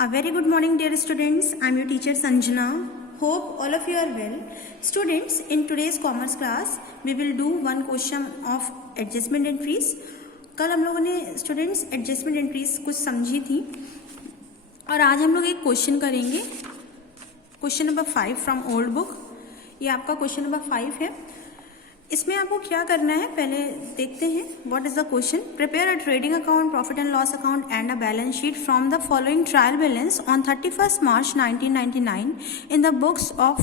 A very good morning, dear students. I am your teacher Sanjana. Hope all of you are well. Students, in today's commerce class, we will do one question of adjustment entries. कल हम लोगों ने students adjustment entries कुछ समझी थी और आज हम लोग एक क्वेश्चन करेंगे, question number 5 from old book. ये आपका क्वेश्चन नंबर 5 है। इसमें आपको क्या करना है पहले देखते हैं। What is the question? Prepare a trading account, profit and loss account and a balance sheet from the following trial balance on 31 March 1999 in the books of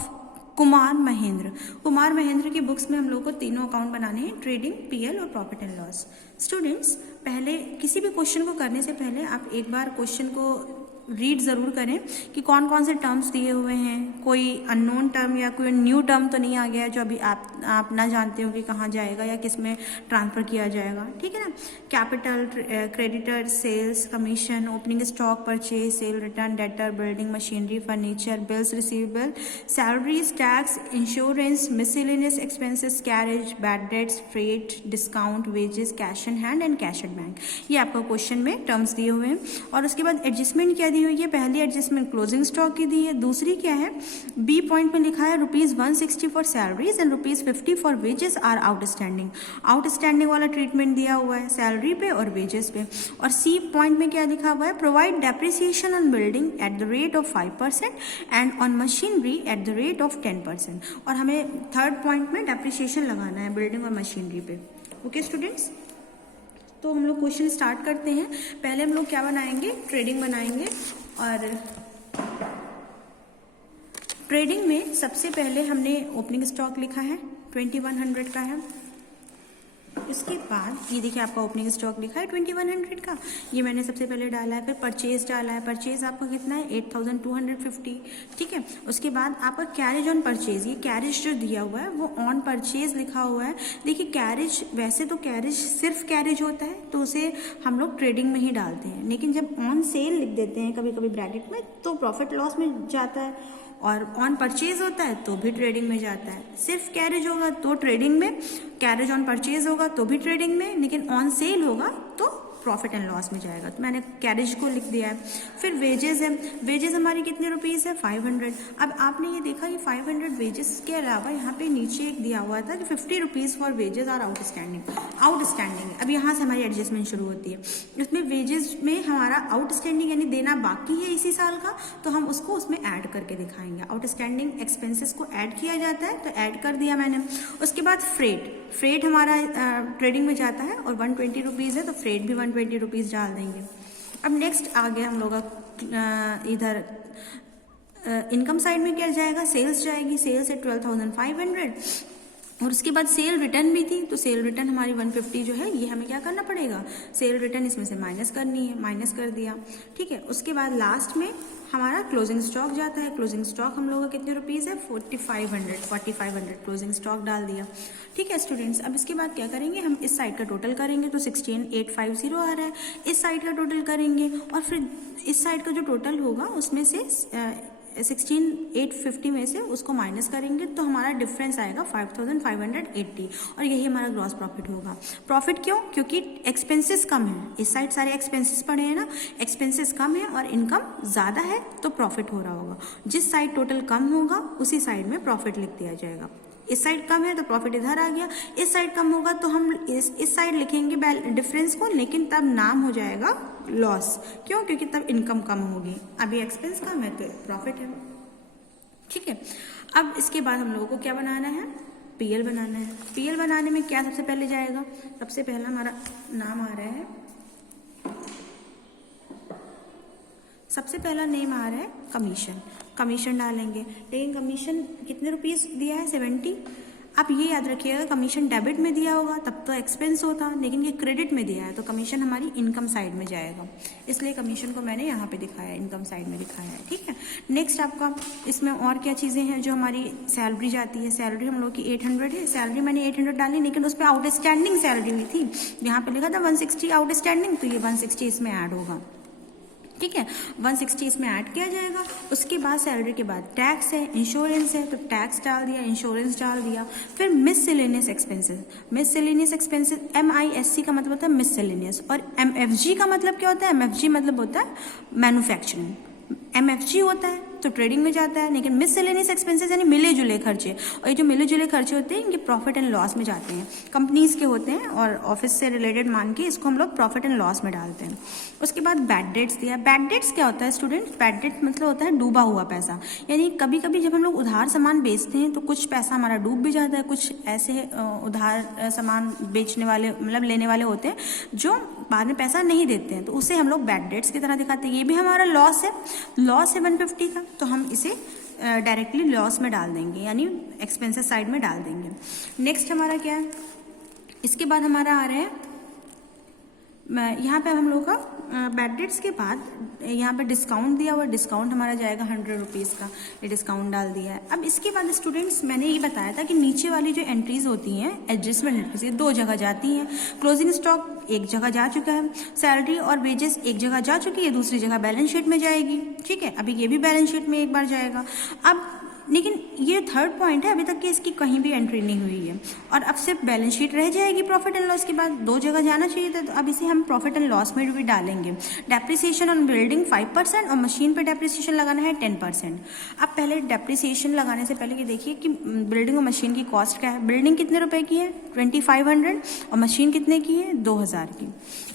Kumar Mahendra. Kumar Mahendra की बुक्स में हम लोग को तीनों अकाउंट बनाने हैं, ट्रेडिंग, पीएल और profit and loss. Students, पहले किसी भी क्वेश्चन को करने से पहले आप एक बार क्वेश्चन को रीड ज़रूर करें कि कौन कौन से टर्म्स दिए हुए हैं, कोई अननोन टर्म या कोई न्यू टर्म तो नहीं आ गया जो अभी आप ना जानते हो कि कहाँ जाएगा या किस में ट्रांसफ़र किया जाएगा। ठीक है ना। Capital, creditor, sales, commission, opening stock, purchase, sale, return, debtor, building, machinery, furniture, bills receivable, salaries, tax, insurance, miscellaneous expenses, carriage, bad debts, freight, discount, wages, cash in hand and cash at bank. ये आपको question में terms दिए हुए हैं। और उसके बाद adjustment क्या दी हुई है? पहली एडजस्टमेंट क्लोजिंग स्टॉक की दी है। दूसरी क्या है? बी पॉइंट में लिखा है ₹160 for salaries and ₹50 for wages are outstanding. Outstanding वाला ट्रीटमेंट दिया हुआ है सैलरी पे और वेजेस पे। और सी पॉइंट में क्या लिखा हुआ है? Provide depreciation on building at the rate of 5% and on machinery at the rate of 10%। और हमें थर्ड पॉइंट में डेप्रिसिएशन लगाना है बिल्डिंग और मशीनरी पे। ओके स्टूडेंट्स, तो हम लोग क्वेश्चन स्टार्ट करते हैं। पहले हम लोग क्या बनाएंगे? ट्रेडिंग बनाएंगे। और ट्रेडिंग में सबसे पहले हमने ओपनिंग स्टॉक लिखा है, 2100 का है। इसके बाद ये देखिए आपका ओपनिंग स्टॉक लिखा है 2100 का, ये मैंने सबसे पहले डाला है। फिर परचेज डाला है, परचेज आपका कितना है? 8250। ठीक है। उसके बाद आपका कैरेज ऑन परचेज, ये कैरेज जो दिया हुआ है वो ऑन परचेज लिखा हुआ है। देखिए कैरेज, वैसे तो कैरेज सिर्फ कैरेज होता है तो उसे हम लोग ट्रेडिंग में ही डालते हैं, लेकिन जब ऑन सेल लिख देते हैं कभी कभी ब्रैकेट में तो प्रॉफिट लॉस में जाता है, और ऑन परचेज होता है तो भी ट्रेडिंग में जाता है। सिर्फ कैरेज होगा तो ट्रेडिंग में, कैरेज ऑन परचेज होगा तो भी ट्रेडिंग में, लेकिन ऑन सेल होगा तो प्रॉफिट एंड लॉस में जाएगा। तो मैंने कैरेज को लिख दिया है। फिर वेजेस है, वेजेस हमारी कितने रुपीज़ है? 500। अब आपने ये देखा कि 500 वेजेस के अलावा यहाँ पे नीचे एक दिया हुआ था कि ₹50 फॉर वेजेस आर आउटस्टैंडिंग। अब यहाँ से हमारी एडजस्टमेंट शुरू होती है। इसमें वेजेस में हमारा आउटस्टैंडिंग यानी देना बाकी है इसी साल का, तो हम उसको उसमें ऐड करके दिखाएंगे। आउटस्टैंडिंग एक्सपेंसेस को ऐड किया जाता है तो ऐड कर दिया मैंने। उसके बाद फ्रेट हमारा ट्रेडिंग में जाता है और 120 रुपीज़ है तो फ्रेट भी 120 रुपीज़ डाल देंगे। अब नेक्स्ट आ गया हम लोग इधर इनकम साइड में क्या जाएगा? सेल्स जाएगी। सेल्स है 12,500 और उसके बाद सेल रिटर्न भी थी, तो सेल रिटर्न हमारी 150 जो है ये हमें क्या करना पड़ेगा? सेल रिटर्न इसमें से माइनस करनी है, माइनस कर दिया। ठीक है। उसके बाद लास्ट में हमारा क्लोजिंग स्टॉक जाता है। क्लोजिंग स्टॉक हम लोग का कितने रुपीज़ है? 4500 क्लोजिंग स्टॉक डाल दिया। ठीक है स्टूडेंट्स, अब इसके बाद क्या करेंगे? हम इस साइड का टोटल करेंगे तो 16850 आ रहा है। इस साइड का टोटल करेंगे और फिर इस साइड का जो टोटल होगा उसमें से 16850 में से उसको माइनस करेंगे तो हमारा डिफरेंस आएगा 5580 और यही हमारा ग्रॉस प्रॉफिट होगा। प्रॉफिट क्यों? क्योंकि एक्सपेंसेस कम है, इस साइड सारे एक्सपेंसेस पड़े हैं ना, एक्सपेंसेस कम है और इनकम ज़्यादा है तो प्रॉफिट हो रहा होगा। जिस साइड टोटल कम होगा उसी साइड में प्रॉफिट लिख दिया जाएगा। इस साइड कम है तो प्रॉफिट इधर आ गया, इस साइड कम होगा तो हम इस साइड लिखेंगे डिफरेंस को, लेकिन तब नाम हो जाएगा लॉस। क्यों? क्योंकि तब इनकम कम होगी, अभी एक्सपेंस कम है तो प्रॉफिट है। ठीक है। अब इसके बाद हम लोगों को क्या बनाना है? पीएल बनाना है। पीएल बनाने में क्या सबसे पहले जाएगा? सबसे पहला हमारा नाम आ रहा है, सबसे पहला नेम आ रहा है कमीशन। कमीशन डालेंगे, लेकिन कमीशन कितने रुपीस दिया है? 70। अब ये याद रखिएगा कमीशन डेबिट में दिया होगा तब तो एक्सपेंस होता, लेकिन ये क्रेडिट में दिया है तो कमीशन हमारी इनकम साइड में जाएगा, इसलिए कमीशन को मैंने यहाँ पे दिखाया है, इनकम साइड में दिखाया है। ठीक है। नेक्स्ट आपका इसमें और क्या चीज़ें हैं जो हमारी सैलरी जाती है? सैलरी हम लोग की 800 है, सैलरी मैंने 800 डाली, लेकिन उस पर आउटस्टैंडिंग सैलरी हुई थी, यहाँ पे लिखा था 160 आउटस्टैंडिंग, तो ये 160 इसमें ऐड होगा। ठीक है। 160 इसमें ऐड किया जाएगा। उसके बाद सैलरी के बाद टैक्स है, इंश्योरेंस है तो टैक्स डाल दिया, इंश्योरेंस डाल दिया। फिर मिससेलेनियस एक्सपेंसेस, मिससेलेनियस एक्सपेंसेस MISC का मतलब होता है मिससेलेनियस, और MFG का मतलब क्या होता है? MFG मतलब होता है मैन्युफैक्चरिंग। MFG होता है तो ट्रेडिंग में जाता है, लेकिन मिससेलेनियस एक्सपेंसेस यानी मिले जुले खर्चे, और ये जो मिले जुले खर्चे होते हैं इनके प्रॉफिट एंड लॉस में जाते हैं, कंपनीज के होते हैं और ऑफिस से रिलेटेड मान के इसको हम लोग प्रॉफिट एंड लॉस में डालते हैं। उसके बाद बैड डेट्स दिया। बैड डेट्स क्या होता है स्टूडेंट्स? बैड डेट मतलब होता है डूबा हुआ पैसा, यानी कभी कभी जब हम लोग उधार सामान बेचते हैं तो कुछ पैसा हमारा डूब भी जाता है, कुछ ऐसे उधार सामान बेचने वाले मतलब लेने वाले होते हैं जो बाद में पैसा नहीं देते हैं, तो उसे हम लोग बैड डेट्स की तरह दिखाते हैं। ये भी हमारा लॉस है 150 का, तो हम इसे डायरेक्टली लॉस में डाल देंगे, यानी एक्सपेंसेस साइड में डाल देंगे। नेक्स्ट हमारा क्या है, इसके बाद हमारा आ रहा है यहाँ पे हम लोग का बैड डेट्स के बाद यहाँ पे डिस्काउंट दिया हुआ, डिस्काउंट हमारा जाएगा 100 रुपीज़ का, ये डिस्काउंट डाल दिया है। अब इसके बाद स्टूडेंट्स मैंने ये बताया था कि नीचे वाली जो एंट्रीज होती हैं एडजस्टमेंट एंट्रीज, ये 2 जगह जाती हैं। क्लोजिंग स्टॉक एक जगह जा चुका है, सैलरी और वेजेस एक जगह जा चुकी है, दूसरी जगह बैलेंस शीट में जाएगी, ठीक है। अभी ये भी बैलेंस शीट में एक बार जाएगा। अब लेकिन ये थर्ड पॉइंट है, अभी तक कि इसकी कहीं भी एंट्री नहीं हुई है और अब सिर्फ बैलेंस शीट रह जाएगी प्रॉफिट एंड लॉस के बाद, 2 जगह जाना चाहिए था, तो अब इसे हम प्रॉफिट एंड लॉस में भी डालेंगे। डेप्रिसिएशन ऑन बिल्डिंग 5% और मशीन पे डेप्रिसिएशन लगाना है 10%। अब पहले डेप्रिसिएशन लगाने से पहले ये देखिए कि बिल्डिंग और मशीन की कॉस्ट क्या है। बिल्डिंग कितने रुपए की है 2500 और मशीन कितने की है 2000 की।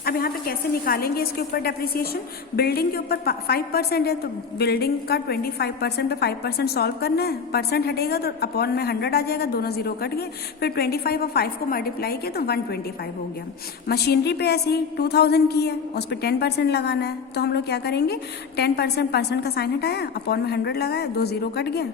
अब यहाँ पे कैसे निकालेंगे इसके ऊपर डेप्रिसिएशन? बिल्डिंग के ऊपर 5% है तो बिल्डिंग का 25% पे 5% सॉल्व करना है, परसेंट हटेगा तो अपॉन में 100 आ जाएगा, दोनों जीरो कट गए, फिर 25 और 5 को मल्टीप्लाई किया तो 125 हो गया। मशीनरी पे ऐसे ही 2000 की है, उस पर 10% लगाना है, तो हम लोग क्या करेंगे 10% परसेंट का साइन हटाया, अपॉन में 100 लगाया, 2 जीरो कट गया,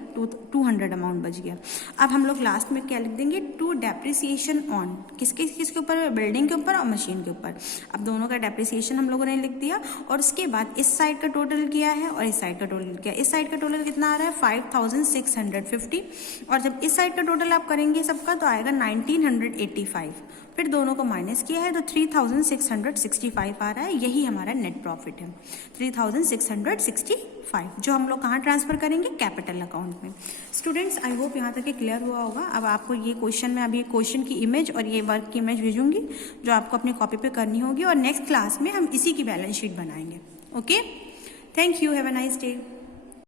200 अमाउंट बच गया। अब हम लोग लास्ट में क्या लिख देंगे, टू डेप्रिसिएशन ऑन, किसके ऊपर? बिल्डिंग के ऊपर और मशीन के ऊपर। अब दोनों का डेप्रिसिएशन हम लोगों ने लिख दिया और उसके बाद इस साइड का टोटल किया है और इस साइड का टोटल किया। इस साइड का टोटल कितना आ रहा है 5650, और जब इस साइड का टोटल आप करेंगे सबका तो आएगा 1985, फिर दोनों को माइनस किया है तो 3665 आ रहा है। यही हमारा नेट प्रॉफिट है 3665, जो हम लोग कहाँ ट्रांसफर करेंगे? कैपिटल अकाउंट में। स्टूडेंट्स आई होप यहाँ तक क्लियर हुआ होगा। अब आपको ये क्वेश्चन में अभी क्वेश्चन की इमेज और ये वर्क की इमेज भेजूंगी जो आपको अपनी कॉपी पे करनी होगी और नेक्स्ट क्लास में हम इसी की बैलेंस शीट बनाएंगे। Okay, thank you, have a nice day.